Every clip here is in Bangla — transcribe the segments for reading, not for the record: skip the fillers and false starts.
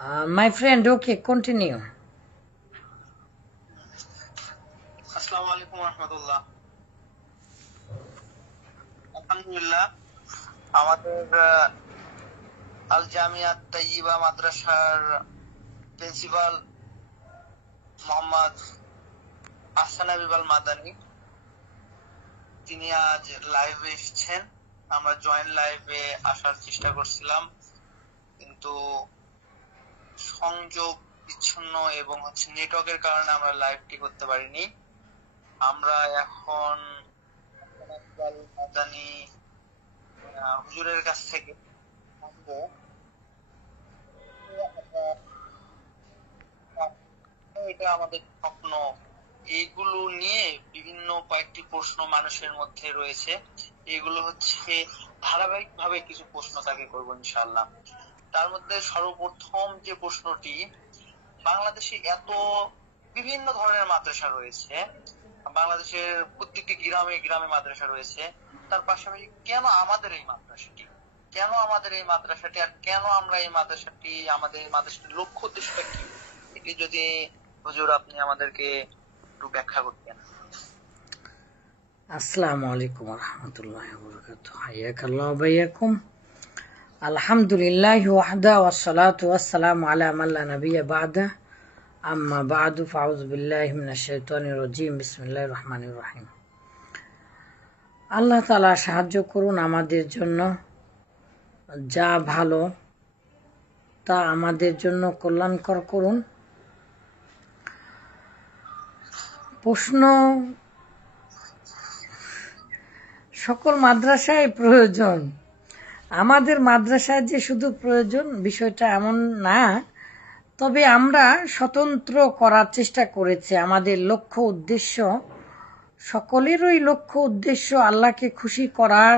My friend, okay, continue. আসসালামু আলাইকুম রহমতুল্লাহ। আলহামদুলিল্লাহ, আমাদের আল জামিয়া তাইয়িবা মাদ্রাসার প্রিন্সিপাল মোহাম্মদ আহসান হাবিব আল মাদানী তিনি আজ লাইভে এসেছেন। আমরা জয়েন্ট লাইভে আসার চেষ্টা করছিলাম, কিন্তু সংযোগ বিচ্ছিন্ন এবং নেটওয়ার্কের কারণে আমরা লাইভটি করতে পারিনি। আমরা এখন মাদানী হুজুরের কাছ থেকে এটা আমাদের স্বপ্ন, এইগুলো নিয়ে বিভিন্ন কয়েকটি প্রশ্ন মানুষের মধ্যে রয়েছে। এগুলো ধারাবাহিক ভাবে কিছু প্রশ্ন তাকে করবো ইনশাআল্লাহ। তার মধ্যে সর্বপ্রথম যে প্রশ্নটি, বাংলাদেশে এত বিভিন্ন ধরনের মাদ্রাসা রয়েছে, বাংলাদেশের প্রত্যেকটি গ্রামে গ্রামে মাদ্রাসা রয়েছে, তার পাশাপাশি কেন আমাদের এই মাদ্রাসাটি, আর কেন আমরা এই মাদ্রাসাটি, আমাদের এই মাদ্রাসাটির লক্ষ্য উদ্দেশ্যটা কি, এটি যদি হুজুর আপনি আমাদেরকে একটু ব্যাখ্যা করতেন। আসসালামু আলাইকুম ওয়া রাহমাতুল্লাহি ওয়া বারাকাতুহু। হাইয়াকাল্লাহ ওয়া বাইয়াকুম। আলহামদুলিল্লাহি ওয়াহদা ওয়াসসালাতু ওয়াসসালামু আলা মান লা নাবিয়্যা বা'দা। আম্মা বা'দু ফাউযু বিল্লাহি মিনাশ শাইতানির রাজীম। বিসমিল্লাহির রহমানির রহিম। আল্লাহ তাআলা সাহায্য করুন আমাদের জন্য, যা ভালো তা আমাদের জন্য কল্যাণকর করুন। প্রশ্ন, সকল মাদ্রাসায় প্রয়োজন, আমাদের মাদ্রাসায় যে শুধু প্রয়োজন বিষয়টা এমন না, তবে আমরা স্বতন্ত্র করার চেষ্টা করেছি। আমাদের লক্ষ্য উদ্দেশ্য, সকলেরই লক্ষ্য উদ্দেশ্য আল্লাহকে খুশি করার,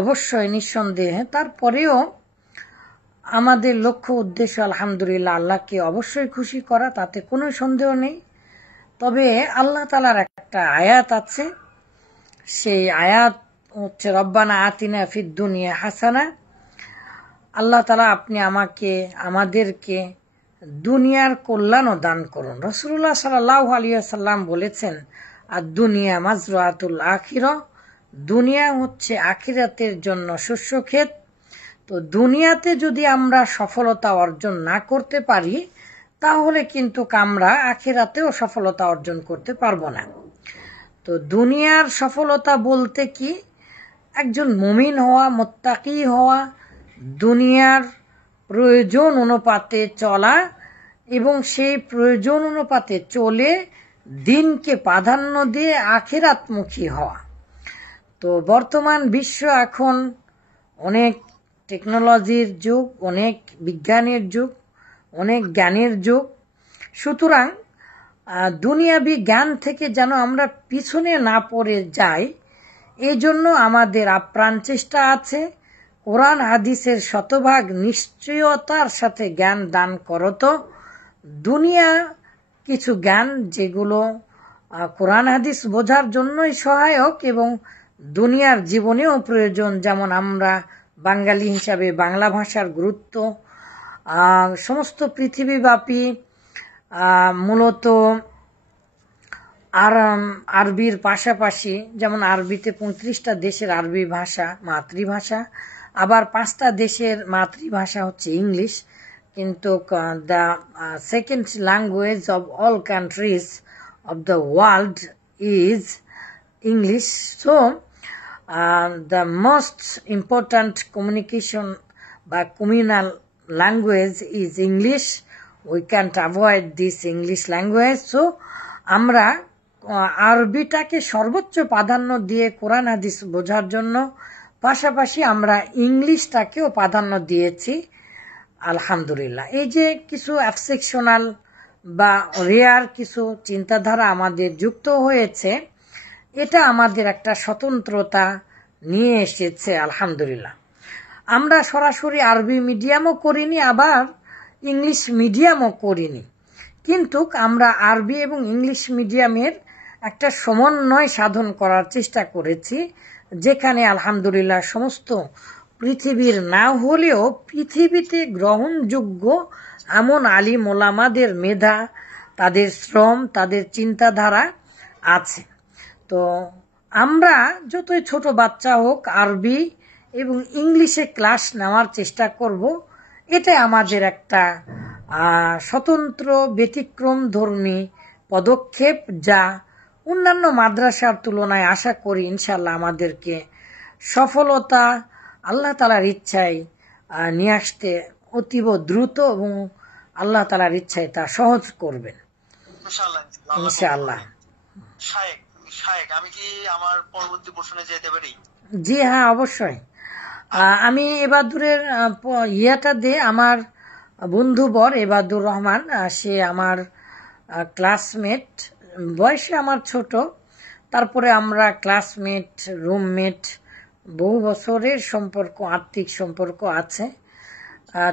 অবশ্যই নিঃসন্দেহে। তারপরেও আমাদের লক্ষ্য উদ্দেশ্য আলহামদুলিল্লাহ আল্লাহকে অবশ্যই খুশি করা, তাতে কোনো সন্দেহ নেই। তবে আল্লাহ তাআলার একটা আয়াত আছে, সেই আয়াত হচ্ছে রব্বানা আতিনা ফিদ দুনিয়া হাসানা। আল্লাহ তাআলা আপনি আমাদেরকে দুনিয়ার কল্যাণও দান করুন। রাসূলুল্লাহ সাল্লাল্লাহু আলাইহি ওয়াসাল্লাম বলেছেন, আর দুনিয়া মাজরাতুল আখিরা, দুনিয়া হচ্ছে আখিরাতের জন্য শস্যক্ষেত। তো দুনিয়াতে যদি আমরা সফলতা অর্জন না করতে পারি, তাহলে কিন্তু আমরা আখিরাতেও সফলতা অর্জন করতে পারবো না। তো দুনিয়ার সফলতা বলতে কি, একজন মুমিন হওয়া, মুত্তাকি হওয়া, দুনিয়ার প্রয়োজন অনুপাতে চলা এবং সেই প্রয়োজন অনুপাতে চলে দিনকে প্রাধান্য দিয়ে আখিরাতমুখী হওয়া। তো বর্তমান বিশ্ব এখন অনেক টেকনোলজির যুগ, অনেক বিজ্ঞানের যুগ, অনেক জ্ঞানের যুগ। সুতরাং দুনিয়াবি জ্ঞান থেকে যেন আমরা পিছনে না পড়ে যাই, এই জন্য আমাদের আপ্রাণ চেষ্টা আছে কোরআন হাদিসের শতভাগ নিশ্চয়তার সাথে জ্ঞান দান করত। দুনিয়া কিছু জ্ঞান যেগুলো কোরআন হাদিস বোঝার জন্যই সহায়ক এবং দুনিয়ার জীবনেও প্রয়োজন, যেমন আমরা বাঙালি হিসাবে বাংলা ভাষার গুরুত্ব সমস্ত পৃথিবীব্যাপী, মূলত আরবির পাশাপাশি, যেমন আরবিতে 35টা দেশের আরবি ভাষা মাতৃভাষা, আবার 5টা দেশের মাতৃভাষা হচ্ছে ইংলিশ, কিন্তু the second language of all countries of the world is English. So the most important communication by communal language is English. We can't avoid this English language. So আমরা আরবিটাকে সর্বোচ্চ প্রাধান্য দিয়ে কোরআন হাদিস বোঝার জন্য পাশাপাশি আমরা ইংলিশটাকেও প্রাধান্য দিয়েছি আলহামদুলিল্লাহ। এই যে কিছু এক্সেপশনাল বা রেয়ার কিছু চিন্তাধারা আমাদের যুক্ত হয়েছে, এটা আমাদের একটা স্বতন্ত্রতা নিয়ে এসেছে আলহামদুলিল্লাহ। আমরা সরাসরি আরবি মিডিয়ামও করিনি, আবার ইংলিশ মিডিয়ামও করিনি, কিন্তু আমরা আরবি এবং ইংলিশ মিডিয়ামের একটা সমন্বয় সাধন করার চেষ্টা করেছি, যেখানে আলহামদুলিল্লাহ সমস্ত পৃথিবীর না হলেও পৃথিবীতে গ্রহণযোগ্য এমন আলিম ওলামাদের মেধা, তাদের শ্রম, তাদের চিন্তাধারা আছে। তো আমরা যতই ছোট বাচ্চা হোক আরবি এবং ইংলিশে ক্লাস নেওয়ার চেষ্টা করব। এটা আমাদের একটা স্বতন্ত্র ব্যতিক্রম ধর্মী পদক্ষেপ, যা অন্যান্য মাদ্রাসার তুলনায় আশা করি ইনশাল্লাহ আমাদেরকে সফলতা আল্লাহ তাআলার ইচ্ছায় নিয়ে আসতে অতীব দ্রুত এবং আল্লাহ তাআলার ইচ্ছায় তা সহজ করবেন ইনশাআল্লাহ। শায়েক, আমি কি আমার পরবর্তী প্রশ্নে যেতে পারি? জি হ্যাঁ, অবশ্যই। আমি এবাদুরের ইয়েটা দিয়ে, আমার বন্ধুবর এবাদুর রহমান, সে আমার ক্লাসমেট, বয়সে আমার ছোট, তারপরে আমরা ক্লাসমেট, রুমমেট, বহু বছরের সম্পর্ক, আত্মিক সম্পর্ক আছে।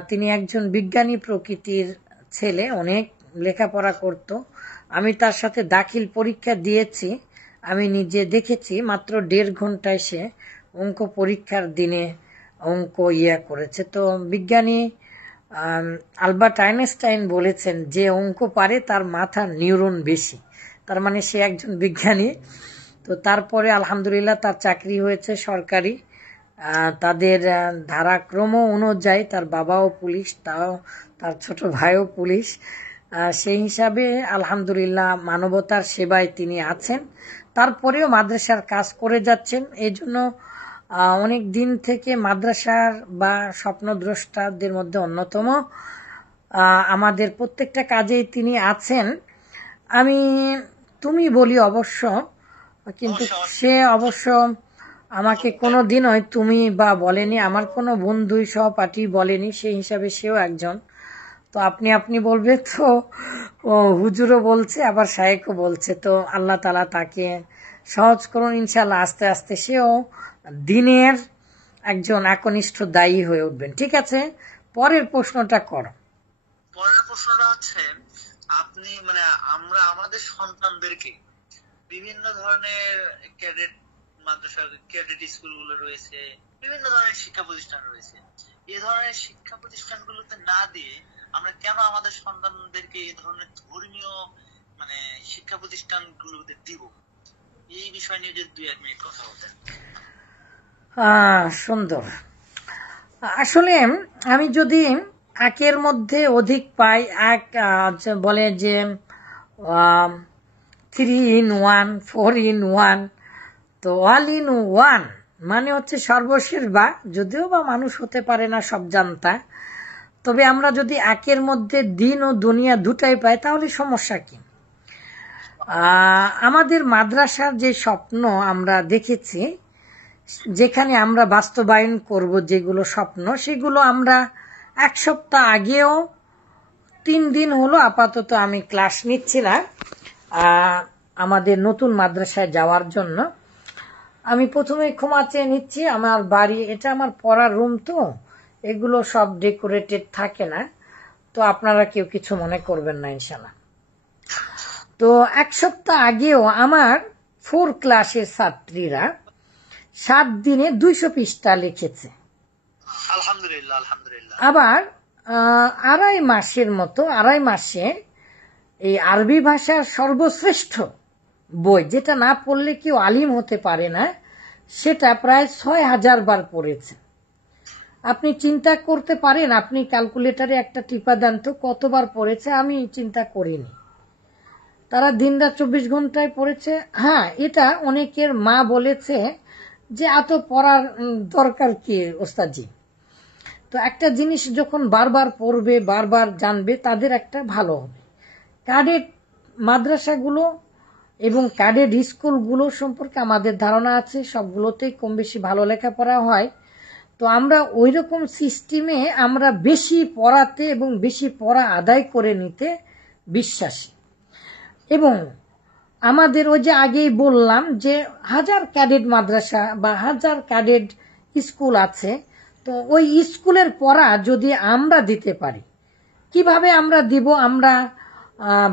তিনি একজন বিজ্ঞানী প্রকৃতির ছেলে, অনেক লেখাপড়া করত। আমি তার সাথে দাখিল পরীক্ষা দিয়েছি, আমি নিজে দেখেছি মাত্র 1.5 ঘন্টায় সে অঙ্ক পরীক্ষার দিনে অঙ্ক করেছে। তো বিজ্ঞানী আলবার্ট আইনস্টাইন বলেছেন যে অঙ্ক পারে তার মাথার নিউরন বেশি, তার মানে সে একজন বিজ্ঞানী। তো তারপরে আলহামদুলিল্লাহ তার চাকরি হয়েছে সরকারি, তাদের ধারাক্রম অনুযায়ী তার বাবাও পুলিশ, তার ছোট ভাইও পুলিশ। সেই হিসাবে আলহামদুলিল্লাহ মানবতার সেবায় তিনি আছেন, তারপরেও মাদ্রাসার কাজ করে যাচ্ছেন। এই জন্য অনেক দিন থেকে মাদ্রাসার বা স্বপ্নদ্রষ্টাদের মধ্যে অন্যতম। আমাদের প্রত্যেকটা কাজেই তিনি আছেন। আমি তুমি বলি অবশ্য, কিন্তু সে অবশ্য আমাকে কোনো দিনই তুমি বা বলেনি, আমার কোনো বন্ধুই সহপাঠী বলেনি, সেই হিসাবে সেও একজন। তো আপনি আপনি বলবে তো হুজুরও বলছে, আবার শায়েখও বলছে। তো আল্লাহ তাআলা তাকে সহজ করুন ইনশাআল্লাহ, আস্তে আস্তে সেও দিনের একজন একনিষ্ঠ দায়ী হয়ে উঠবেন। ঠিক আছে, পরের প্রশ্নটা করো। পরের প্রশ্নটা হচ্ছে, আপনি আমরা আমাদের সন্তানদেরকে বিভিন্ন ধরনের ক্যাডেট মাদ্রাসা, ক্যাডেট স্কুলগুলো রয়েছে, বিভিন্ন ধরনের শিক্ষা প্রতিষ্ঠান রয়েছে, এই ধরনের শিক্ষা প্রতিষ্ঠানগুলোতে না দিয়ে আমরা কেন আমাদের সন্তানদেরকে এই ধরনের ধর্মীয় শিক্ষা প্রতিষ্ঠানগুলোতে দিব? এই বিষয় নিয়ে যদি 2-1 মিনিট কথা বলতেন। সুন্দর। আসলে আমি যদি 1-এর মধ্যে অধিক পাই, বলে যে 3 in 1, 4 in 1, তো all in 1 মানে হচ্ছে সর্বশেষ, বা যদিও বা মানুষ হতে পারে না সব জানতা, তবে আমরা যদি 1-এর মধ্যে দিন ও দুনিয়া দুটাই পাই তাহলে সমস্যা কি? আমাদের মাদ্রাসার যে স্বপ্ন আমরা দেখেছি, যেখানে আমরা বাস্তবায়ন করব যেগুলো স্বপ্ন, সেগুলো আমরা 1 সপ্তাহ আগেও 3 দিন হলো আপাতত আমি ক্লাস নিচ্ছি না আমাদের নতুন মাদ্রাসায় যাওয়ার জন্য। আমি প্রথমে ক্ষমা চেয়ে নিচ্ছি, আমার বাড়ি, এটা আমার পড়ার রুম, তো এগুলো সব ডেকোরেটেড থাকে না, তো আপনারা কেউ কিছু মনে করবেন না ইনশাআল্লাহ। তো 1 সপ্তাহ আগেও আমার 4 ক্লাসের ছাত্রীরা 7 দিনে 200 পৃষ্ঠা লিখেছে। আলহামদুলিল্লাহ, আলহামদুলিল্লাহ। আবার 2.5 মাসের মতো, 2.5 মাসে এই আরবি ভাষার সর্বশ্রেষ্ঠ বই, যেটা না পড়লে কেউ আলিম হতে পারে না, সেটা প্রায় 6000 বার পড়েছে। আপনি চিন্তা করতে পারেন, আপনি ক্যালকুলেটরে একটা টিপা দেন তো কতবার পড়েছে, আমি চিন্তা করিনি। তারা দিনরাত 24 ঘন্টায় পড়েছে। হ্যাঁ, এটা অনেকের মা বলেছে যে এত পড়ার দরকার কি ওস্তাদজি। তো একটা জিনিস যখন বারবার পড়বে, বারবার জানবে, তাদের একটা ভালো হবে। ক্যাডেট মাদ্রাসাগুলো এবং ক্যাডেট স্কুলগুলো সম্পর্কে আমাদের ধারণা আছে, সবগুলোতেই কম বেশি ভালো লেখাপড়া হয়। তো আমরা ওই রকম সিস্টেমে আমরা বেশি পড়াতে এবং বেশি পড়া আদায় করে নিতে বিশ্বাসী। এবং আমাদের ওই যে আগেই বললাম যে 1000 ক্যাডেট মাদ্রাসা বা 1000 ক্যাডেট স্কুল আছে, তো ওই স্কুলের পড়া যদি আমরা দিতে পারি, কিভাবে আমরা দিব? আমরা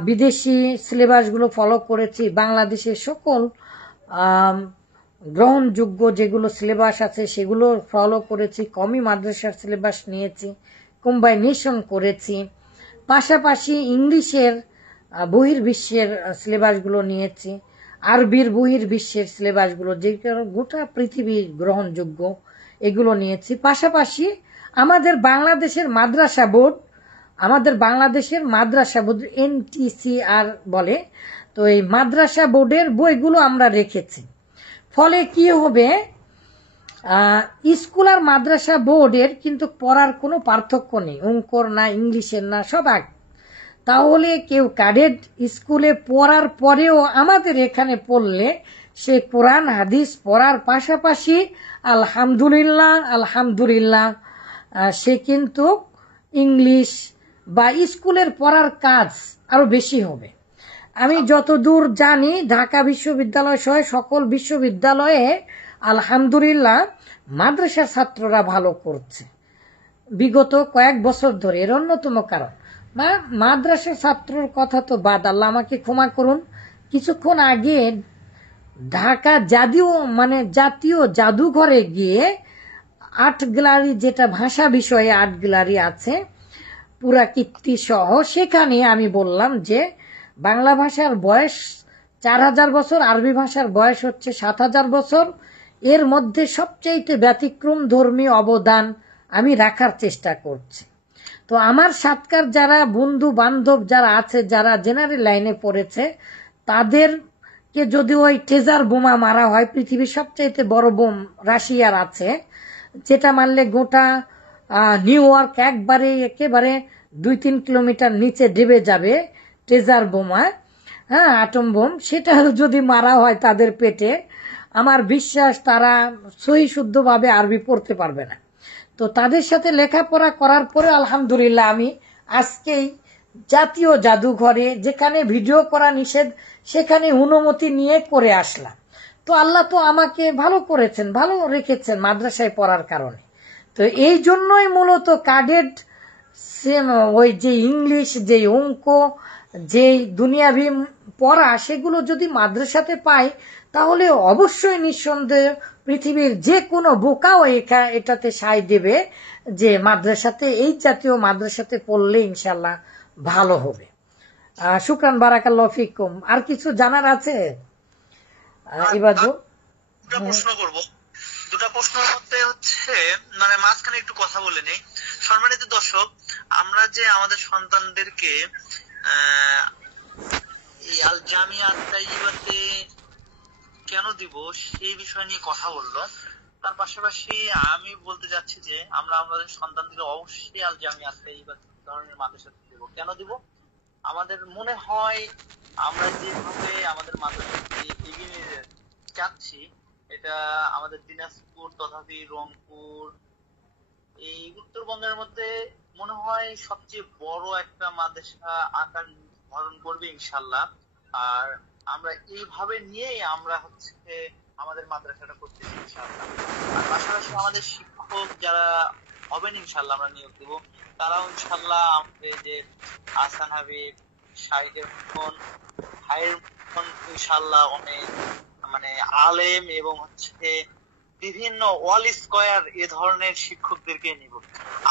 বিদেশি সিলেবাসগুলো ফলো করেছি, বাংলাদেশের সকল গ্রহণযোগ্য যেগুলো সিলেবাস আছে সেগুলো ফলো করেছি, কমই মাদ্রাসার সিলেবাস নিয়েছি, কম্বাইনেশন করেছি। পাশাপাশি ইংলিশের বহির্বিশ্বের সিলেবাসগুলো নিয়েছি, আরবির বহির্বিশ্বের সিলেবাসগুলো যেগুলো গোটা পৃথিবী গ্রহণযোগ্য এগুলো নিয়েছি। পাশাপাশি আমাদের বাংলাদেশের মাদ্রাসা বোর্ড NTCR বলে, তো এই মাদ্রাসা বোর্ডের বইগুলো আমরা রেখেছি। ফলে কি হবে, স্কুল আর মাদ্রাসা বোর্ডের কিন্তু পড়ার কোনো পার্থক্য নেই, অঙ্কর না ইংলিশের না সব এক। তাহলে কেউ ক্যাডেট স্কুলে পড়ার পরেও আমাদের এখানে পড়লে সে কোরআন হাদিস পড়ার পাশাপাশি আলহামদুলিল্লাহ সে কিন্তু ইংলিশ বা স্কুলের পড়ার কাজ আরো বেশি হবে। আমি যতদূর জানি ঢাকা বিশ্ববিদ্যালয় সহ সকল বিশ্ববিদ্যালয়ে আলহামদুলিল্লাহ মাদ্রাসার ছাত্ররা ভালো করছে বিগত কয়েক বছর ধরে। এর অন্যতম কারণ মাদ্রাসার ছাত্রর কথা তো বাদ, আল্লাহ আমাকে ক্ষমা করুন, কিছুক্ষণ আগে ঢাকা জাতীয় জাদুঘরে গিয়ে আর্ট গ্যালারি, যেটা ভাষা বিষয়ে আর্ট গ্যালারি আছে পুরাকীর্তি সহ, সেখানে আমি বললাম যে বাংলা ভাষার বয়স 4000 বছর, আরবি ভাষার বয়স হচ্ছে 7000 বছর। এর মধ্যে সবচাইতে ব্যতিক্রম ধর্মীয় অবদান আমি রাখার চেষ্টা করছি। তো আমার সাতকার যারা বন্ধু বান্ধব যারা আছে, যারা জেনারেল লাইনে পড়েছে, তাদেরকে যদি ওই ট্রেজার বোমা মারা হয়, পৃথিবীর সবচাইতে বড় বোম রাশিয়ার আছে, যেটা মারলে গোটা নিউ ইয়র্ক একেবারে 2-3 কিলোমিটার নিচে ডেবে যাবে, ট্রেজার বোমা, হ্যাঁ আটম বোম, সেটা যদি মারা হয় তাদের পেটে, আমার বিশ্বাস তারা সহি শুদ্ধভাবে আরবি পড়তে পারবে না। তো তাদের সাথে লেখাপড়া করার পরে আলহামদুলিল্লাহ আমি আজকেই জাতীয় জাদুঘরে, যেখানে ভিডিও করা নিষেধ, সেখানে অনুমতি নিয়ে করে আসলাম। তো আল্লাহ তো আমাকে ভালো করেছেন, ভালো রেখেছেন মাদ্রাসায় পড়ার কারণে। তো এই জন্যই মূলত ক্যাডেট ওই যে ইংলিশ, যে অঙ্ক, যে দুনিয়াবি পড়া, সেগুলো যদি মাদ্রাসাতে পাই তাহলে অবশ্যই নিঃসন্দেহে পৃথিবীর যে কোনো বোকাও এটাতে সায় দেবে যে মাদ্রাসাতে, এই জাতীয় মাদ্রাসাতে পড়লে ইনশাল্লাহ ভালো হবে। শুকরান, বারাকাল্লাহু ফিকুম। আর কিছু জানার আছে ইবাদু? দুটা প্রশ্নের মধ্যে হচ্ছে মাঝখানে একটু কথা বলে নেই। সম্মানিত দর্শক, আমরা যে আমাদের সন্তানদেরকে আল জামিয়া তাইয়্যিবাতে কেন দিব সেই বিষয় নিয়ে কথা বললো, তার পাশাপাশি আমি বলতে যাচ্ছি যে আমরা আমাদের সন্তানদের অবশ্যই আল জামিয়া তাইয়্যিবা ধরনের মাদ্রাসাতে দেব। কেন দিব? আমাদের মনে হয় আমরা যেভাবে আমাদের মাদ্রাসাকে এগিয়ে যাচ্ছি, এটা আমাদের দিনাজপুর তথাপি রংপুর, এই উত্তরবঙ্গের মধ্যে মনে হয় সবচেয়ে বড় একটা মাদ্রাসা আকার ধারণ করবে ইনশাল্লাহ। আর আমরা এইভাবে নিয়েই আমরা আমাদের মাদ্রাসাটা করতেছি ইনশাল্লাহ। আর পাশাপাশি আমাদের শিক্ষক যারা হবেন ইনশাল্লাহ আমরা নিয়োগ দেবো, তারাও ইনশাল্লাহ আমাদের যে আহসান হাবিব, শাহিদের ভাইয়ের ইনশাল্লাহ অনেক আলেম এবং বিভিন্ন ওয়াল স্কয়ার এ ধরনের শিক্ষকদেরকে নিব।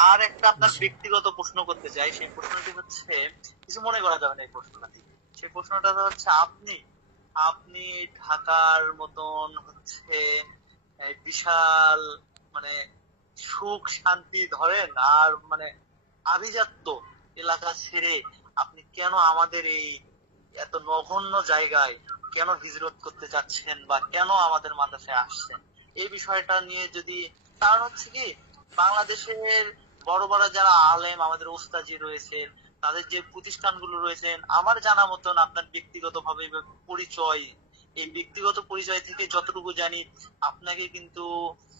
আর একটা আপনার ব্যক্তিগত প্রশ্ন করতে চাই, সেই প্রশ্নটি হচ্ছে, কিছু মনে করা যাবে না এই প্রশ্নটা থেকে, সেই প্রশ্নটা হচ্ছে আপনি ঢাকার মতন বিশাল সুখ শান্তি ধরেন আর আভিজাত্য এলাকা ছেড়ে আপনি কেন আমাদের এই এত নগণ্য জায়গায় কেন হিজরত করতে চাচ্ছেন বা কেন আমাদের মাদ্রাসায় আসছেন, এই বিষয়টা নিয়ে যদি, কারণ কি বাংলাদেশের বড় বড় যারা আলেম আমাদের ওস্তাজি রয়েছেন, তাদের যে প্রতিষ্ঠানগুলো রয়েছেন, আমার জানা মতন আপনার ব্যক্তিগতভাবে পরিচয়, এই ব্যক্তিগত পরিচয় থেকে যতটুকু জানি আপনাকে কিন্তু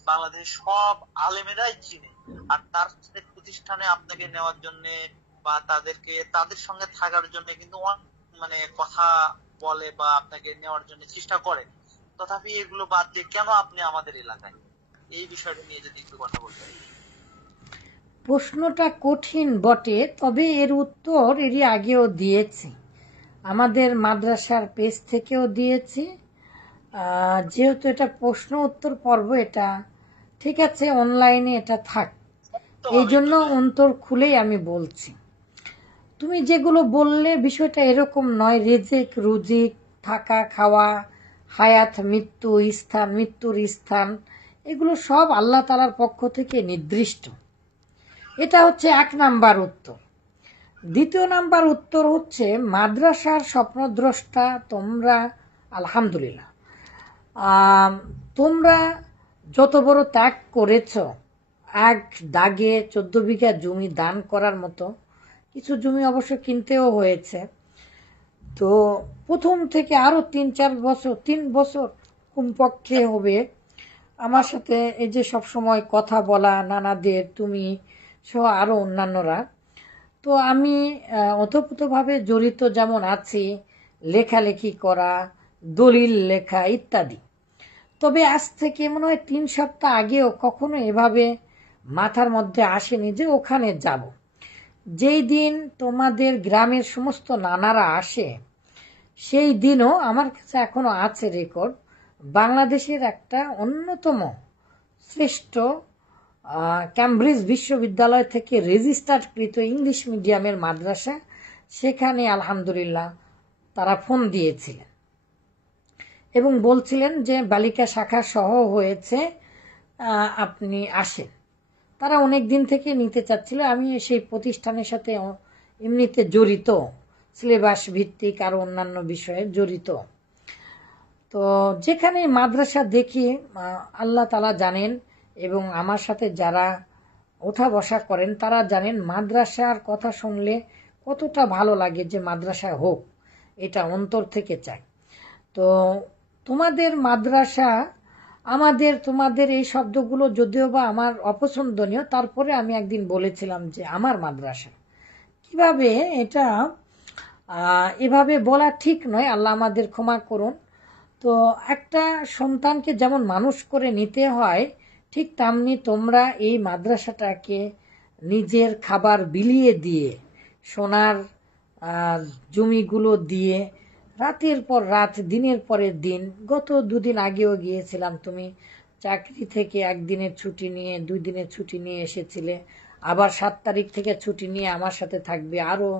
বাংলাদেশের সব আলেমেরাই চিনে। আর তার প্রতিষ্ঠানে আপনাকে নেওয়ার জন্য বা তাদের সঙ্গে থাকার জন্য কিন্তু কথা বলে বা আপনাকে নেওয়ার জন্য চেষ্টা করে। তথাপি এগুলো বাদ দিয়ে কেন আপনি আমাদের এলাকায়, এই বিষয়টা নিয়ে যদি একটু কথা বলতেন। প্রশ্নটা কঠিন বটে, তবে এর উত্তর এরই আগেও দিয়েছি, আমাদের মাদ্রাসার পেজ থেকেও দিয়েছি, যেহেতু এটা প্রশ্ন উত্তর পর্ব, এটা ঠিক আছে, অনলাইনে এটা থাক, এই জন্য অন্তর খুলেই আমি বলছি। তুমি যেগুলো বললে বিষয়টা এরকম নয়, রিজিক রুজিক, থাকা খাওয়া, হায়াত মৃত্যু, স্থান মৃত্যুর স্থান, এগুলো সব আল্লাহ তাআলার পক্ষ থেকে নির্দিষ্ট। এটা হচ্ছে 1 নাম্বার উত্তর। 2 নাম্বার উত্তর হচ্ছে মাদ্রাসার স্বপ্নদ্রষ্টা তোমরা, আলহামদুলিল্লাহ। তোমরা যত বড় ত্যাগ করেছ, এক দাগে 14 বিঘা জমি দান করার মতো, কিছু জমি অবশ্য কিনতেও হয়েছে। তো প্রথম থেকে আরো 3 বছর কমপক্ষে হবে আমার সাথে এই যে সব সময় কথা বলা, নানাদের, তুমি সহ আরো অন্যান্যরা। তো আমি ওতপ্রোতভাবে জড়িত যেমন আছি, লেখালেখি করা, দলিল লেখা ইত্যাদি। তবে আজ থেকে মনে হয় 3 সপ্তাহ আগেও কখনো এভাবে মাথার মধ্যে আসেনি যে ওখানে যাব। যেই দিন তোমাদের গ্রামের সমস্ত নানারা আসে, সেই দিনও আমার কাছে এখনো আছে রেকর্ড, বাংলাদেশের একটা অন্যতম শ্রেষ্ঠ ক্যামব্রিজ বিশ্ববিদ্যালয় থেকে রেজিস্টার্ডকৃত ইংলিশ মিডিয়ামের মাদ্রাসা, সেখানে আলহামদুলিল্লাহ তারা ফোন দিয়েছিলেন এবং বলছিলেন যে বালিকা শাখা সহ হয়েছে, আপনি আসেন। তারা অনেক দিন থেকে নিতে চাচ্ছিল। আমি সেই প্রতিষ্ঠানের সাথে এমনিতে জড়িত, সিলেবাস ভিত্তিক আরো অন্যান্য বিষয়ে জড়িত। তো যেখানে মাদ্রাসা দেখি, আল্লাহ তাআলা জানেন এবং আমার সাথে যারা ওঠা বসা করেন তারা জানেন মাদ্রাসার কথা শুনলে কতটা ভালো লাগে, যে মাদ্রাসা হোক, এটা অন্তর থেকে চাই। তো তোমাদের মাদ্রাসা, তোমাদের এই শব্দগুলো যদিও বা আমার অপছন্দনীয়, তারপরে আমি একদিন বলেছিলাম যে আমার মাদ্রাসা। কিভাবে এটা এভাবে বলা ঠিক নয়, আল্লাহ আমাদের ক্ষমা করুন। তো একটা সন্তানকে যেমন মানুষ করে নিতে হয়, ঠিক তেমনি তোমরা এই মাদ্রাসাটাকে নিজের খাবার বিলিয়ে দিয়ে, সোনার জমিগুলো দিয়ে, রাতের পর রাত, দিনের পরের দিন, গত 2 দিন আগেও গিয়েছিলাম, তুমি চাকরি থেকে 1 দিনের ছুটি নিয়ে 2 দিনের ছুটি নিয়ে এসেছিলে, আবার 7 তারিখ থেকে ছুটি নিয়ে আমার সাথে থাকবে আরো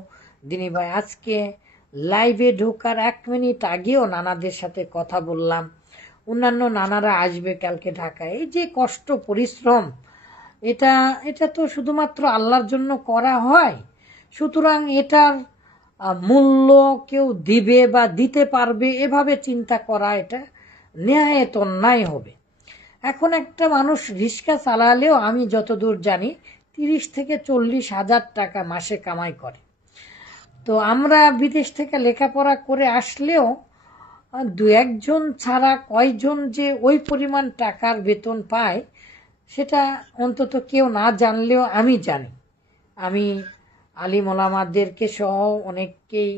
দিনী ভাই। আজকে লাইভে ঢোকার 1 মিনিট আগেও নানাদের সাথে কথা বললাম, অন্যান্য নানারা আসবে কালকে ঢাকায়। এই যে কষ্ট পরিশ্রম, এটা তো শুধুমাত্র আল্লাহর জন্য করা হয়, সুতরাং এটার মূল্য কেউ দিবে বা দিতে পারবে এভাবে চিন্তা করা এটা নেহায়েত অন্যায় হবে। এখন একটা মানুষ রিক্সা চালালেও আমি যতদূর জানি 30 থেকে 40 হাজার টাকা মাসে কামাই করে। তো আমরা বিদেশ থেকে লেখাপড়া করে আসলেও 2-1 জন ছাড়া কয়জন যে ওই পরিমাণ টাকার বেতন পায়, সেটা অন্তত কেউ না জানলেও আমি জানি। আমি আলিম ওলামাদেরকে সহ অনেককেই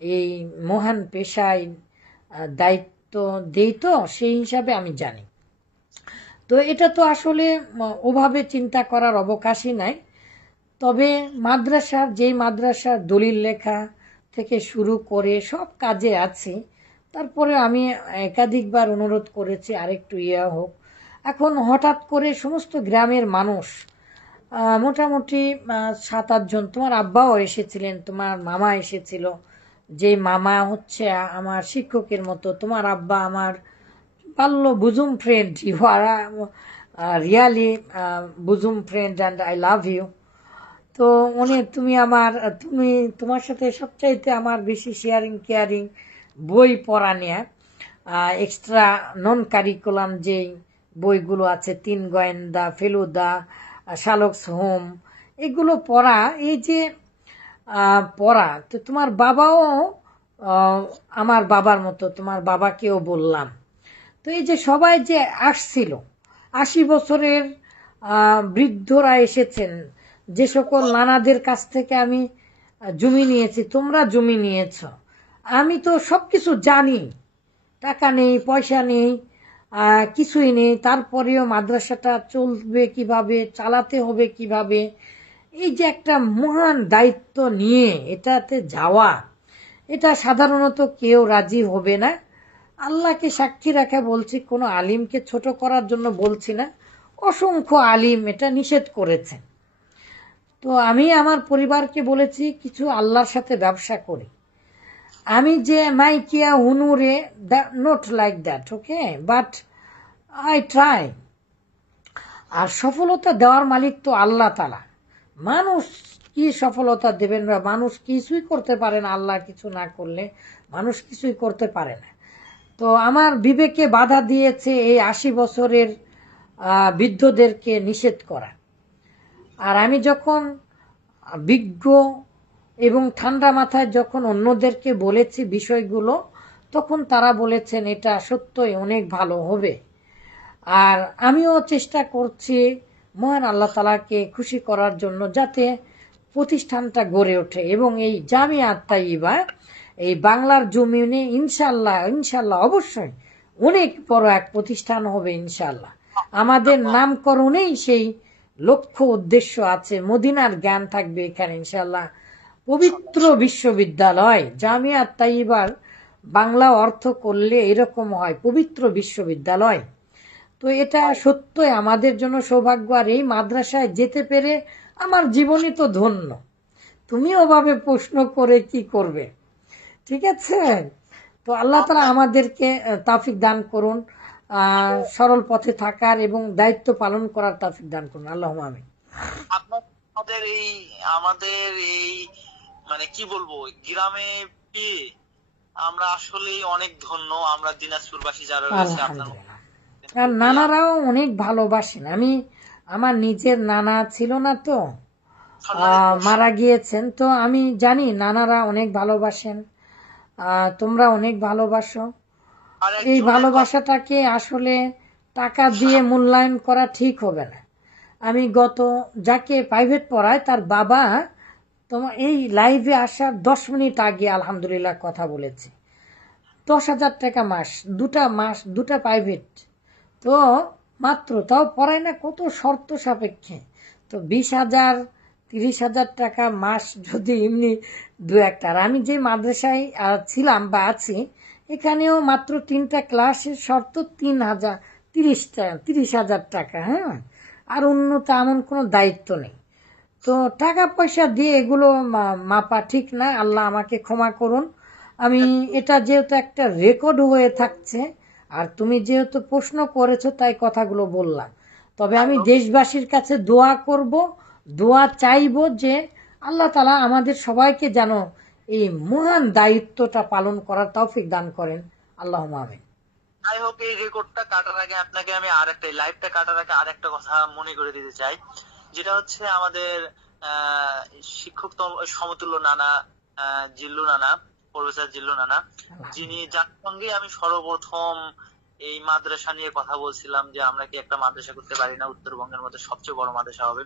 এই মহান পেশায় দায়িত্ব দেই, তো সেই হিসাবে আমি জানি। তো এটা তো আসলে ওভাবে চিন্তা করার অবকাশই নাই। তবে যেই মাদ্রাসার দলিল লেখা থেকে শুরু করে সব কাজে আছি, তারপরে আমি একাধিকবার অনুরোধ করেছি আরেকটু হোক। এখন হঠাৎ করে সমস্ত গ্রামের মানুষ, মোটামুটি 7-8 জন, তোমার আব্বাও এসেছিলেন, তোমার মামা এসেছিল, যে মামা হচ্ছে আমার শিক্ষকের মতো, তোমার আব্বা আমার বাল্য bosom friend, you are really bosom friend and I love you. তো তোমার সাথে সবচাইতে আমার বেশি শেয়ারিং কেয়ারিং, বই পড়া নেয়া, এক্সট্রা নন কারিকুলাম যেই বইগুলো আছে, 3 গোয়েন্দা, ফেলুদা, শালকস হোম, এগুলো পড়া, এই যে পড়া। তো তোমার বাবাও আমার বাবার মতো, তোমার বাবাকেও বললাম। তো এই যে সবাই যে আসছিল, 80 বছরের বৃদ্ধরা এসেছেন, যে সকল নানাদের কাছ থেকে আমি জমি নিয়েছি, তোমরা জমি নিয়েছ, আমি তো সবকিছু জানি, টাকা নেই, পয়সা নেই, কিছুই নেই, তারপরেও মাদ্রাসাটা চলবে কিভাবে, চালাতে হবে কিভাবে, এই যে একটা মহান দায়িত্ব নিয়ে এটাতে যাওয়া, এটা সাধারণত কেউ রাজি হবে না। আল্লাহকে সাক্ষী রাখা বলছি, কোনো আলিমকে ছোট করার জন্য বলছি না। অসংখ্য আলিম এটা নিষেধ করেছেন। তো আমি আমার পরিবারকে বলেছি কিছু আল্লাহর সাথে ব্যবসা করি। আমি যে মাইকিয়া হুনুরে, not like that, okay, but I try. আর সফলতা দেওয়ার মালিক তো আল্লাহ তাআলা। মানুষ কি সফলতা দেবেন? বা মানুষ কিছুই করতে পারে না, আল্লাহ কিছু না করলে মানুষ কিছুই করতে পারে না। তো আমার বিবেকে বাধা দিয়েছে এই 80 বছরের বৃদ্ধদেরকে নিষেধ করা। আর আমি যখন বিজ্ঞ এবং ঠান্ডা মাথায় যখন অন্যদেরকে বলেছি বিষয়গুলো, তখন তারা বলেছেন এটা সত্যই অনেক ভালো হবে। আর আমিও চেষ্টা করছি মহান আল্লাহ তাআলাকে খুশি করার জন্য, যাতে প্রতিষ্ঠানটা গড়ে ওঠে। এবং এই জামিয়া তাইয়্যিবা এই বাংলার জমিনে ইনশাআল্লাহ ইনশাআল্লাহ অবশ্যই অনেক বড় এক প্রতিষ্ঠান হবে ইনশাআল্লাহ। আমাদের নামকরণেই সেই লক্ষ্য উদ্দেশ্য আছে। মদিনার জ্ঞান থাকবে এখানে ইনশাআল্লাহ। পবিত্র বিশ্ববিদ্যালয়, জামিয়া তাইয়্যিবার বাংলা অর্থ করলে এরকম হয়, পবিত্র বিশ্ববিদ্যালয়। তো এটা সত্যই আমাদের জন্য সৌভাগ্য। আর এই মাদ্রাসায় যেতে পেরে আমার জীবনই তো ধন্য। তুমি ওভাবে প্রশ্ন করে কি করবে? ঠিক আছে। তো আল্লাহ তাআলা আমাদেরকে তৌফিক দান করুন, সরল পথে থাকার এবং দায়িত্ব পালন করার তৌফিক দান করুন। আল্লাহুম্মা আমিন। আমাদের এই মানে কি বলবো, গ্রামে পেয়ে আমরা আসলে অনেক ধন্য। আমরা দিনাজপুরবাসী যারা রয়েছে, আলহামদুলিল্লাহ। আর নানারাও অনেক ভালোবাসেন। আমি আমার নিজের নানা ছিল না তো, মারা গিয়েছেন। তো আমি জানি নানারা অনেক ভালোবাসেন, তোমরা অনেক ভালোবাসো। এই ভালোবাসাটাকে আসলে টাকা দিয়ে মূল্যায়ন করা ঠিক হবে না। আমি যাকে প্রাইভেট পড়ায় তার বাবা তোমার এই লাইভে আসার 10 মিনিট আগে আলহামদুলিল্লাহ কথা বলেছে। 10,000 টাকা মাস, দুটা প্রাইভেট। তো মাত্র, তাও পড়ায় না, কত শর্ত সাপেক্ষে। তো 20,000 30,000 টাকা মাস যদি এমনি দু একটা। আর আমি যে মাদ্রাসায় ছিলাম বা আছি, এখানেও মাত্র 3টা ক্লাসের শর্ত 30,000 টাকা। হ্যাঁ, আর অন্য তেমন কোনো দায়িত্ব নেই। তো টাকা পয়সা দিয়ে এগুলো মাপা ঠিক না। আল্লাহ আমাকে ক্ষমা করুন। আমি এটা যেহেতু একটা রেকর্ড হয়ে থাকছে, আর তুমি যেহেতু প্রশ্ন করেছো তাই কথাগুলো বললাম। তবে আমি দেশবাসীর কাছে দোয়া করব, দোয়া চাইবো যে আল্লাহ তাআলা আমাদের সবাইকে যেন এই মহান দায়িত্বটা পালন করার তৌফিক দান করেন। আল্লাহুম্মা আমিন। যাই হোক, এই রেকর্ডটা কাটার আগে আপনাকে আমি লাইভটা কাটার আগে আরেকটা কথা মনে করে দিতে চাই, যেটা হচ্ছে আমাদের শিক্ষক সমতুল্য নানা, জিল্লু নানা, প্রফেসর জিল্লু নানা, যার সঙ্গে আমি সর্বপ্রথম এই মাদ্রাসা নিয়ে কথা বলছিলাম যে আমরা কি একটা মাদ্রাসা করতে পারি না, উত্তরবঙ্গের মধ্যে সবচেয়ে বড় মাদ্রাসা হবে,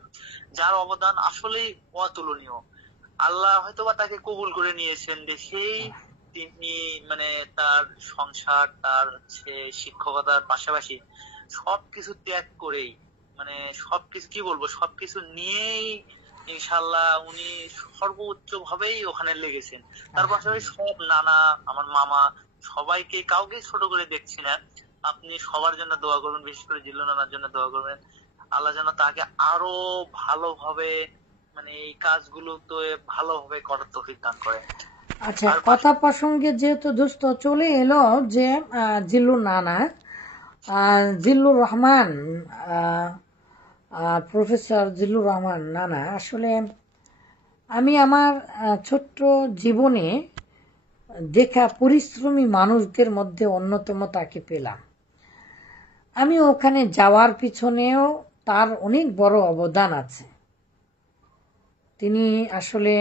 যার অবদান আসলেই অতুলনীয়। আল্লাহ হয়তোবা তাকে কবুল করে নিয়েছেন দেখেই তিনি মানে তার সংসার, তার শিক্ষকতার পাশাপাশি সবকিছু ত্যাগ করেই, মানে সবকিছু কি বলবো, সবকিছু নিয়েই ইনশাল্লাহ উনি সর্বোচ্চ ভাবেই ওখানে লেগেছেন। তার পাশাপাশি সব নানা, আমার মামা, সবাইকে, কাউকে ছোট করে দেখছি না। আপনি সবার জন্য দোয়া করবেন, বিশেষ করে জিল্লু নানার জন্য দোয়া করবেন। আল্লাহ যেন তাকে আরো ভালোভাবে মানে এই কাজগুলো তো ভালোভাবে করার তৌফিক দান করেন। আচ্ছা, কথা প্রসঙ্গে যেহেতু দোস্ত চলে এলো যে জিল্লু নানা, জিল্লুর রহমান, প্রফেসর জিল্লুর রহমান নানা, আসলে আমি আমার ছোট্ট জীবনে দেখা পরিশ্রমী মানুষদের মধ্যে অন্যতম তাকে পেলাম। আমি ওখানে যাওয়ার পিছনেও তার অনেক বড় অবদান আছে। তিনি আসলে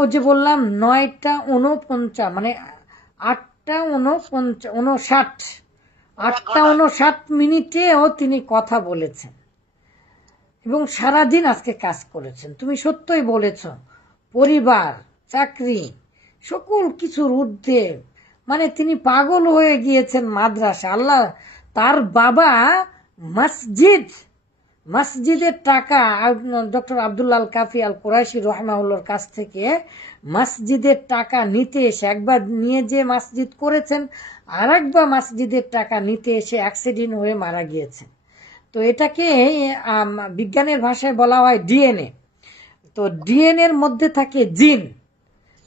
ও যে বললাম 9:49 মানে 8:59 মিনিটেও তিনি কথা বলেছেন এবং সারাদিন আজকে কাজ করেছেন। তুমি সত্যই বলেছ, পরিবার, চাকরি, সকল কিছুর ঊর্ধ্বে মানে তিনি পাগল হয়ে গিয়েছেন মাদ্রাসা। আল্লাহ, তার বাবা মসজিদের টাকা ডক্টর আব্দুল্লাহ আল কাফি আল কুরাইশি রহমাউল্লাহর কাছ থেকে মসজিদের টাকা নিতে এসে একবার নিয়ে যে মসজিদ করেছেন, আর একবার মসজিদের টাকা নিতে এসে অ্যাক্সিডেন্ট হয়ে মারা গিয়েছেন। তো এটাকে বিজ্ঞানের ভাষায় বলা হয় ডিএনএ। তো ডিএনএ এর মধ্যে থাকে জিন।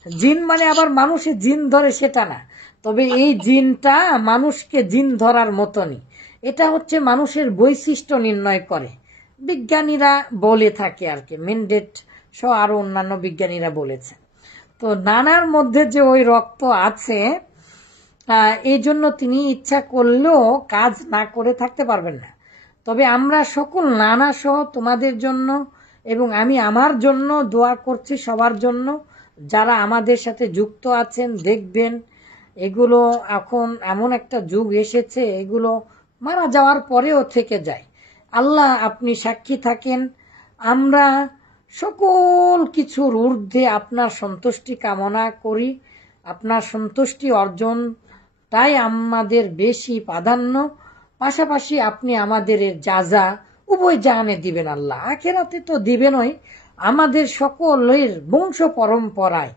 জিন মানে আবার মানুষে জিন ধরে সেটা না, তবে এই জিনটা মানুষকে জিন ধরার মতনই। এটা হচ্ছে মানুষের বৈশিষ্ট্য নির্ণয় করে, বিজ্ঞানীরা বলে থাকে আর কি, মেন্ডেট সহ আরো অন্যান্য বিজ্ঞানীরা বলেছে। তো নানার মধ্যে যে ওই রক্ত আছে, এই জন্য তিনি ইচ্ছা করলেও কাজ না করে থাকতে পারবেন না। তবে আমরা সকল নানা সহ তোমাদের জন্য এবং আমি আমার জন্য দোয়া করছি, সবার জন্য যারা আমাদের সাথে যুক্ত আছেন। দেখবেন এগুলো এখন এমন একটা যুগ এসেছে, এগুলো মারা যাওয়ার পরেও থেকে যায়। আল্লাহ আপনি সাক্ষী থাকেন, আমরা সকল কিছুর ঊর্ধ্বে আপনার সন্তুষ্টি কামনা করি। আপনার সন্তুষ্টি অর্জন তাই আমাদের বেশি প্রাধান্য। পাশাপাশি আপনি আমাদের যাজা উভয় জাহানে দিবেন আল্লাহ, আখেরাতে তো দিবেনই। আমাদের সকলের বংশ পরম্পরায়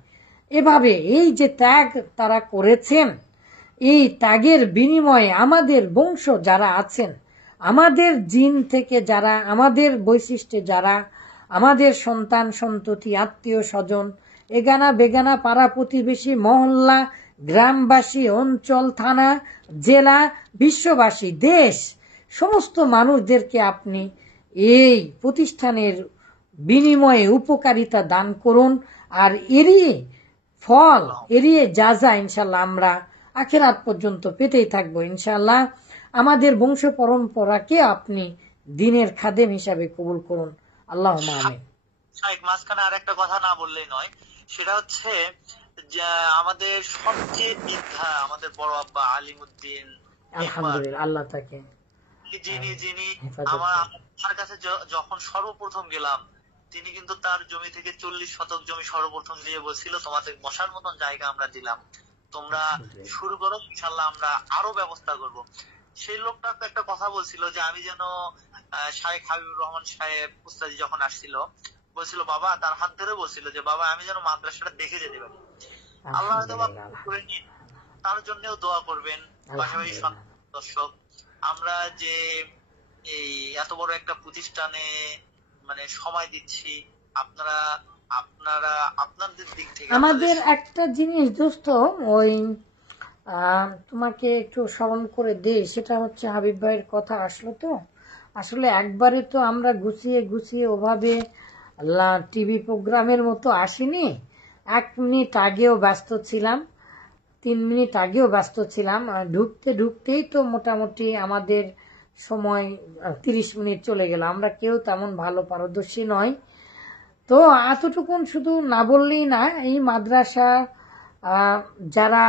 এভাবে এই যে ত্যাগ তারা করেছেন, এই ত্যাগের বিনিময়ে আমাদের বংশ যারা আছেন, আমাদের জিন থেকে যারা, আমাদের বৈশিষ্ট্যে যারা, আমাদের সন্তান সন্ততি আত্মীয় স্বজন, এগানা বেগানা পাড়া প্রতিবেশী মহল্লা গ্রামবাসী অঞ্চল থানা জেলা বিশ্ববাসী দেশ সমস্ত মানুষদেরকে আপনি এই প্রতিষ্ঠানের বিনিময়ে উপকারিতা দান করুন। আর এড়িয়ে ফল এড়িয়ে যা যা ইনশাল্লাহ আমরা আখেরাত পর্যন্ত পেতেই থাকবো ইনশাল্লাহ। আমাদের বংশ পরম্পরাকে আপনি দিনের খাদেম হিসাবে কবুল করুন, আল্লাহুম্মা আমিন। মাঝখানে আর একটা কথা না বললেই নয়, সেটা হচ্ছে যে আমাদের সবচেয়ে বৃদ্ধা আমাদের বড় আব্বা আলিমউদ্দিন, আলহামদুলিল্লাহ আল্লাহ তাকে যিনি আমার কাছে যখন সর্বপ্রথম গেলাম, তিনি কিন্তু তার জমি থেকে 40 শতক জমি সর্বপ্রথম দিয়ে বলছিল তোমাদের বসার মতন জায়গা আমরা দিলাম, তোমরা শুরু করো, ইনশাল্লাহ আমরা আরো ব্যবস্থা করব। সেই লোকটা একটা কথা বলছিল যে আমি যেন শায়েখ হাবিবুর রহমান সাহেব উস্তাদি যখন আসছিল বলছিল বাবা, তার হাত ধরে বলছিল যে বাবা আমি যেন মাদ্রাসাটা দেখে যেতে পারি। আল্লাহ করে নিন, তার জন্যও দোয়া করবেন। পাশাপাশি দর্শক, আমরা যে এই এত বড় একটা প্রতিষ্ঠানে মানে সময় দিচ্ছি, আপনারা আপনাদের দিক থেকে আমাদের একটা জিনিস দোস্ত, ওই তোমাকে একটু স্মরণ করে দেই, সেটা হচ্ছে হাবিব ভাইয়ের কথা আসলো তো, আসলে একবারে তো আমরা গুছিয়ে গুছিয়ে ওভাবে টিভি প্রোগ্রামের মতো আসিনি। 1 মিনিট আগেও ব্যস্ত ছিলাম, 3 মিনিট আগেও ব্যস্ত ছিলাম, ঢুকতেই তো মোটামুটি আমাদের সময় 30 মিনিট চলে গেল। আমরা কেউ তেমন ভালো পারদর্শী নয়, তো এতটুকুন শুধু না বললেই না। এই মাদ্রাসা যারা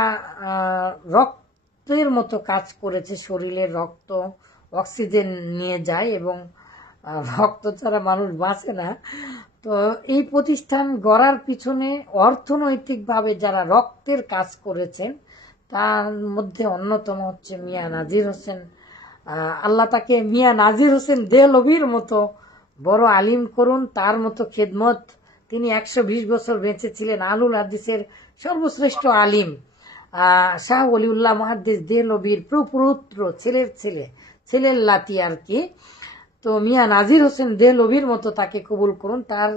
রক্তের মতো কাজ করেছে, শরীরের রক্ত অক্সিজেন নিয়ে যায় এবং রক্ত ছাড়া মানুষ বাঁচে না। তো এই প্রতিষ্ঠান গড়ার পিছনে অর্থনৈতিকভাবে যারা রক্তের কাজ করেছেন, তার মধ্যে অন্যতম হচ্ছে মিয়া নাজির হোসেন। আল্লাহ তাকে মিয়া নাজির হোসেন দেহলভির মতো বড় আলিম করুন, তার মতো খেদমত। তিনি 120 বছর বেঁচে ছিলেন, আহলুল হাদিসের সর্বশ্রেষ্ঠ আলিম। শাহ ওলিউল্লাহ মুহাদ্দিস দেহলভির প্রপুত্র, ছেলের লাতি আর কি। তো মিয়া নাজির হোসেন দেহলভির মতো তাকে কবুল করুন। তার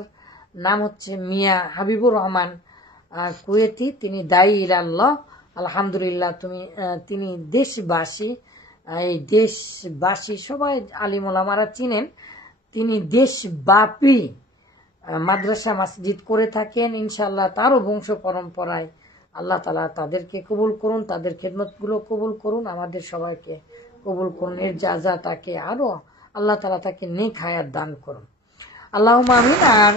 নাম হচ্ছে মিয়া হাবিবুর রহমান কুয়েতি, তিনি দায়ী ইলাল্লাহ। আলহামদুলিল্লাহ, তিনি দেশবাসী, এই দেশবাসী সবাই আলিম ওলামারা চিনেন। তিনি দেশব্যাপী মাদ্রাসা মসজিদ করে থাকেন ইনশাআল্লাহ। তারও বংশ পরম্পরায় আল্লাহ তাআলা তাদেরকে কবুল করুন, তাদের খেদমতগুলো কবুল করুন, আমাদের সবাইকে কবুল করুন। এর যা তাকে আরো আল্লাহ তাআলা তাকে নেক হায়াত দান করুন, আল্লাহুম্মা আমিন। আর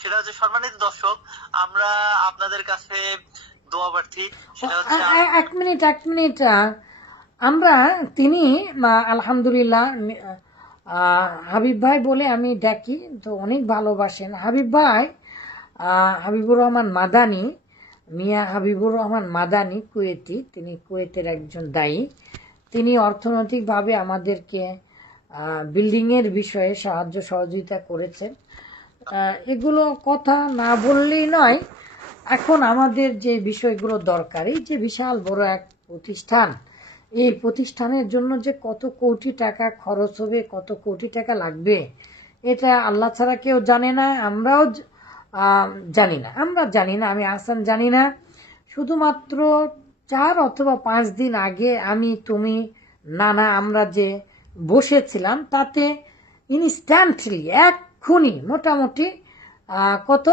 সেটা হচ্ছে সম্মানিত দর্শক, আমরা আপনাদের কাছে দোয়া প্রার্থী। এক মিনিট আমরা তিনি আলহামদুলিল্লাহ হাবিব ভাই বলে আমি ডাকি, তো অনেক ভালোবাসেন হাবিব ভাই। হাবিবুর রহমান মাদানী, মিয়া হাবিবুর রহমান মাদানী কুয়েতি, তিনি কুয়েতের একজন দায়ী। তিনি অর্থনৈতিকভাবে আমাদেরকে বিল্ডিং এর বিষয়ে সাহায্য সহযোগিতা করেছেন। এগুলো কথা না বললেই নয়। এখন আমাদের যে বিষয়গুলো দরকারি, যে বিশাল বড় এক প্রতিষ্ঠান, এই প্রতিষ্ঠানের জন্য যে কত কোটি টাকা খরচ হবে, কত কোটি টাকা লাগবে, এটা আল্লাহ ছাড়া কেউ জানে না, আমরাও জানি না। আমরা জানি না, আমি আহসান জানি না। শুধুমাত্র 4 অথবা 5 দিন আগে আমি, তুমি, নানা আমরা যে বসেছিলাম, তাতে ইনস্ট্যান্টলি এক্ষুনি মোটামুটি কত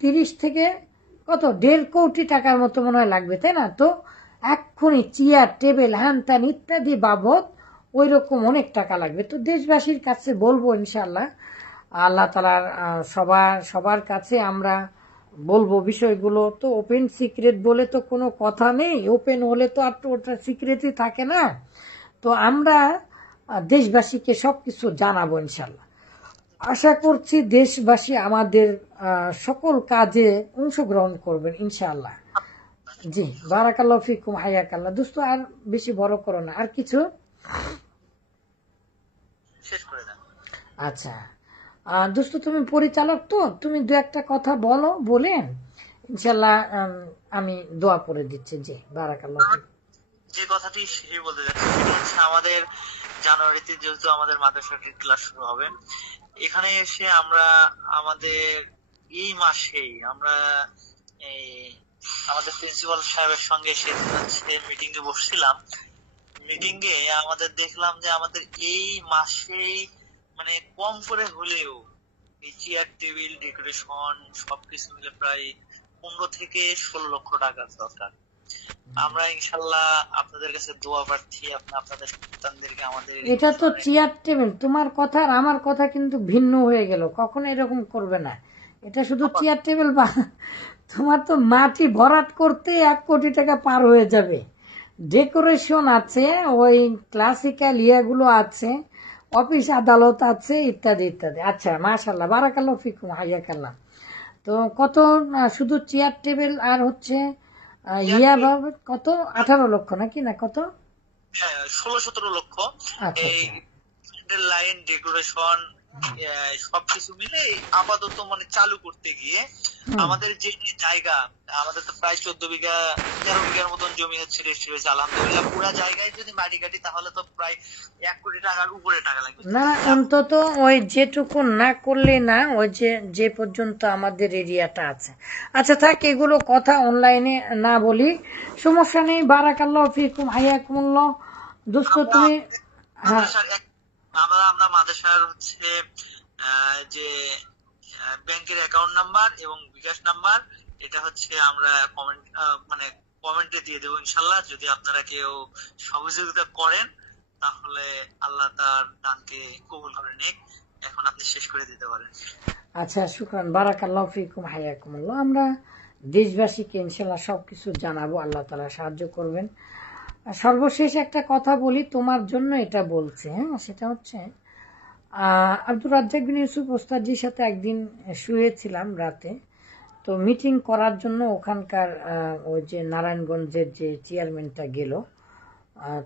30 থেকে কত 1.5 কোটি টাকার মতো মনে হয় লাগবে, তাই না? তো এক্ষুনি চেয়ার, টেবিল, হ্যান ত্যান ইত্যাদি বাবদ ওই রকম অনেক টাকা লাগবে। তো দেশবাসীর কাছে বলবো ইনশাল্লাহ, আল্লাহ তাআলার সবার কাছে আমরা বলবো বিষয়গুলো। তো ওপেন সিক্রেট বলে তো কোনো কথা নেই, ওপেন হলে তো আর ওটা সিক্রেটই থাকে না। তো আমরা দেশবাসীকে সবকিছু জানাবো ইনশাল্লাহ। আশা করছি দেশবাসী আমাদের সকল কাজে অংশগ্রহণ করবেন ইনশাআল্লাহ। জি, বারাকাল্লাহ ফিকুম, হায়াকাল্লাহ। দোস্ত আর বেশি বড় করো না, আর কিছু? আচ্ছা দোস্ত, তুমি পরিচালক, তো তুমি 2-1টা কথা বলো, বলেন ইনশাআল্লাহ আমি দোয়া করে দিচ্ছি। জি, বারাকাল্লাহ। যে কথাটি সেই বলতে যাচ্ছি, সেটা হচ্ছে আমাদের জানুয়ারিতে যেহেতু আমাদের মাদ্রাসাটির ক্লাস শুরু হবে, এখানে এসে আমরা আমাদের এই মাসেই আমরা আমাদের প্রিন্সিপাল সাহেবের সঙ্গে সেদিন হচ্ছে মিটিং এ বসছিলাম। মিটিং এ আমাদের দেখলাম যে আমাদের এই মাসেই মানে কম করে হলেও এই চেয়ার টেবিল ডেকোরেশন সবকিছু মিলে প্রায় 15 থেকে 16 লক্ষ টাকার দরকার। আমরা ইনশাল্লাহ আপনাদের কাছে দোয়া প্রার্থী, আপনাদের সন্তানদেরকে আমাদের। এটা তো চেয়ার টেবিল, তোমার কথা আর আমার কথা কিন্তু ভিন্ন হয়ে গেল, কখনো এরকম করবে না। এটা শুধু চেয়ার টেবিল বা তোমার তো মাটি ভরাট করতে 1 কোটি টাকা পার হয়ে যাবে। ডেকোরেশন আছে, ওই ক্লাসিক্যাল ইয়েগুলো আছে, অফিস আদালত আছে, ইত্যাদি ইত্যাদি। আচ্ছা, মাশাআল্লাহ, বারাকাল্লাহ ফিকুম, হাইয়াকাল্লাহ। তো কত শুধু চেয়ার টেবিল আর হচ্ছে ইয়া ভাবে কত 18 লক্ষ নাকি, না কত? 16-17 লক্ষ। আচ্ছা, লাইন ডেকোরেশন সবকিছু মিলে আপাতত মানে চালু করতে গিয়ে আমাদের যে জায়গা, আমাদের তো প্রায় 13 বিঘার মতন জমি হচ্ছে রেজিস্ট্রি হয়েছে আলহামদুলিল্লাহ। পুরো জায়গায় যদি মাটি কাটি তাহলে তো প্রায় 1 কোটি টাকার উপরে টাকা লাগবে। না, অন্তত ওই যেটুকু না করলে না, ওই যে পর্যন্ত আমাদের এরিয়াটা আছে। আচ্ছা থাক, এগুলো কথা অনলাইনে না বলি, সমস্যা নেই। বারাকাল্লাহ ফিকুম, হাইয়াকুমুল্লাহ। দোস্ত তুমি আমরা মাদ্রাসার হচ্ছে যে ব্যাংকের অ্যাকাউন্ট নাম্বার এবং বিকাশ নাম্বার, এটা হচ্ছে আমরা কমেন্টে দিয়ে দেবো ইনশাল্লাহ। যদি আপনারা কেউ সহযোগিতা করেন তাহলে আল্লাহ তার দানকে কবুল করে নিক। এখন আপনি শেষ করে দিতে পারেন। আচ্ছা, শুকরান, বারাকাল্লাহ ফিকুম, হাইয়াকুমুল্লাহ। আমরা দেশবাসীকে ইনশাল্লাহ সবকিছু জানাবো, আল্লাহ তাআলা সাহায্য করবেন। সর্বশেষ একটা কথা বলি, তোমার জন্য এটা বলছে, হ্যাঁ, সেটা হচ্ছে আব্দুর রাজ্জাক বিন ইউসুফ ওস্তাদজির সাথে একদিন শুয়েছিলাম রাতে। তো মিটিং করার জন্য ওখানকার ওই যে নারায়ণগঞ্জের যে চেয়ারম্যানটা গেল,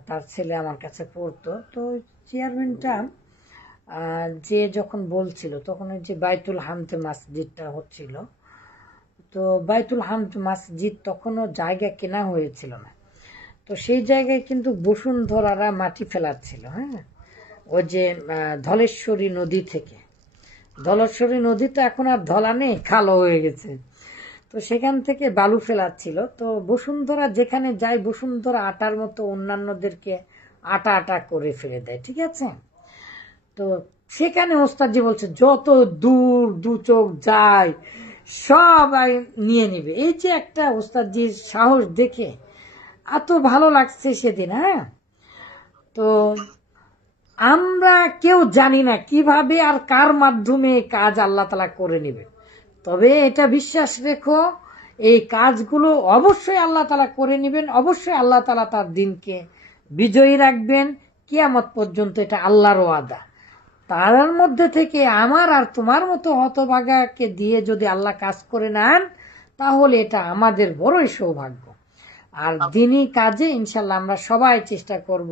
তার ছেলে আমার কাছে পড়তো। তো চেয়ারম্যানটা যে যখন বলছিল, তখন ওই যে বাইতুল হামদ মসজিদটা হচ্ছিল। তো বাইতুল হামদ মসজিদ তখনও জায়গা কেনা হয়েছিল না। তো সেই জায়গায় কিন্তু বসুন্ধরারা মাটি ফেলাচ্ছিল, হ্যাঁ, ওই যে ধলেশ্বরী নদী থেকে। ধলেশ্বরী নদী তো এখন আর ধলা নেই, খালও হয়ে গেছে। তো সেখান থেকে বালু ফেলাচ্ছিল। তো বসুন্ধরা যেখানে যায়, বসুন্ধরা আটার মতো অন্যান্যদেরকে আটা আটা করে ফেলে দেয়, ঠিক আছে? তো সেখানে ওস্তাদজি বলছে যত দূর দু চোখ যায় সবাই নিয়ে নিবে। এই যে একটা ওস্তাদজির সাহস দেখে এত ভালো লাগছে সেদিন। হ্যাঁ, তো আমরা কেউ জানি না কিভাবে আর কার মাধ্যমে কাজ আল্লাহ তাআলা করে নেবে, তবে এটা বিশ্বাস রেখো, এই কাজগুলো অবশ্যই আল্লাহ তাআলা করে নেবেন। অবশ্যই আল্লাহ তাআলা তার দিনকে বিজয়ী রাখবেন কিয়ামত পর্যন্ত, এটা আল্লাহর ওয়াদা। তার মধ্যে থেকে আমার আর তোমার মতো হতভাগাকে দিয়ে যদি আল্লাহ কাজ করে নেন, তাহলে এটা আমাদের বড়ই সৌভাগ্য। আর দিনই কাজে ইনশাল্লাহ আমরা সবাই চেষ্টা করব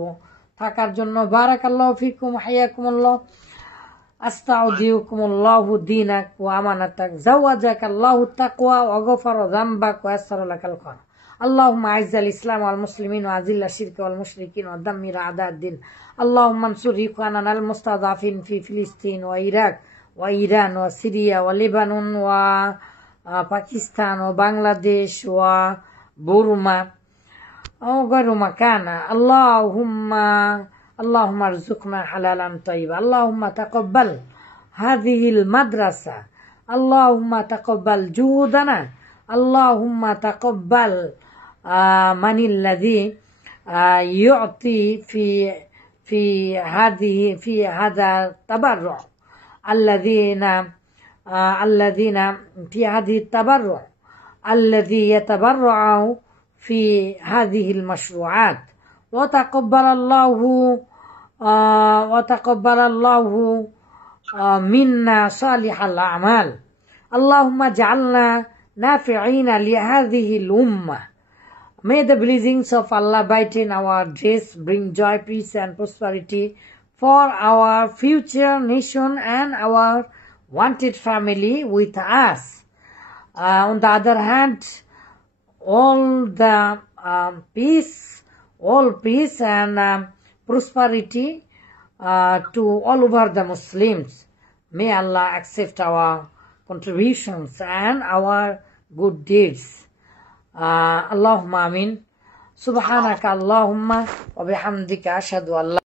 থাকার জন্য। বারাকাল্লাহু ফিকুম, হায়াকুমুল্লাহ, আস্তাউদিউকুমুল্লাহু দীনাক ওয়া আমানাতাক, যাওয়াজাকাল্লাহু তাকওয়া ওয়া গফারা যামবাক ওয়া ইয়াসসারা লাকাল খায়র। আল্লাহুম্মা আইজ্জাল ইসলাম ওয়াল মুসলিমিন ওয়া আযিল্লাশ শিরকা ওয়াল মুশরিকিন ওয়া দাম্মির আ'দা'দ-দ্বীন। আল্লাহুম্মা আনসুর ইখওয়ানানাল মুস্তাযআফিন ফি ফিলিস্তিন ওয়া ইরাক ওয়া ইরান ওয়া সিরিয়া ওয়া লেবানন ওয়া পাকিস্তান ওয়া বাংলাদেশ ওয়া বুরমা وغير مكان. اللهم ارزقنا حلالا طيبا. اللهم تقبل هذه المدرسة. اللهم تقبل جهودنا. اللهم تقبل من الذي يعطي في هذا التبرع، الذين في هذه التبرع الذي يتبرعوا في هذه المشروعات. وتقبل الله منا صالح الأعمال. اللهم اجعلنا نافعين لهذه الأمة. May the blessings of Allah brighten our days, bring joy, peace and prosperity for our future nation and our wanted family with us. On the other hand, all the peace and prosperity to all over the Muslims. May Allah accept our contributions and our good deeds. Allahumma amin. Subhanaka Allahumma wa bihamdika ashhadu an la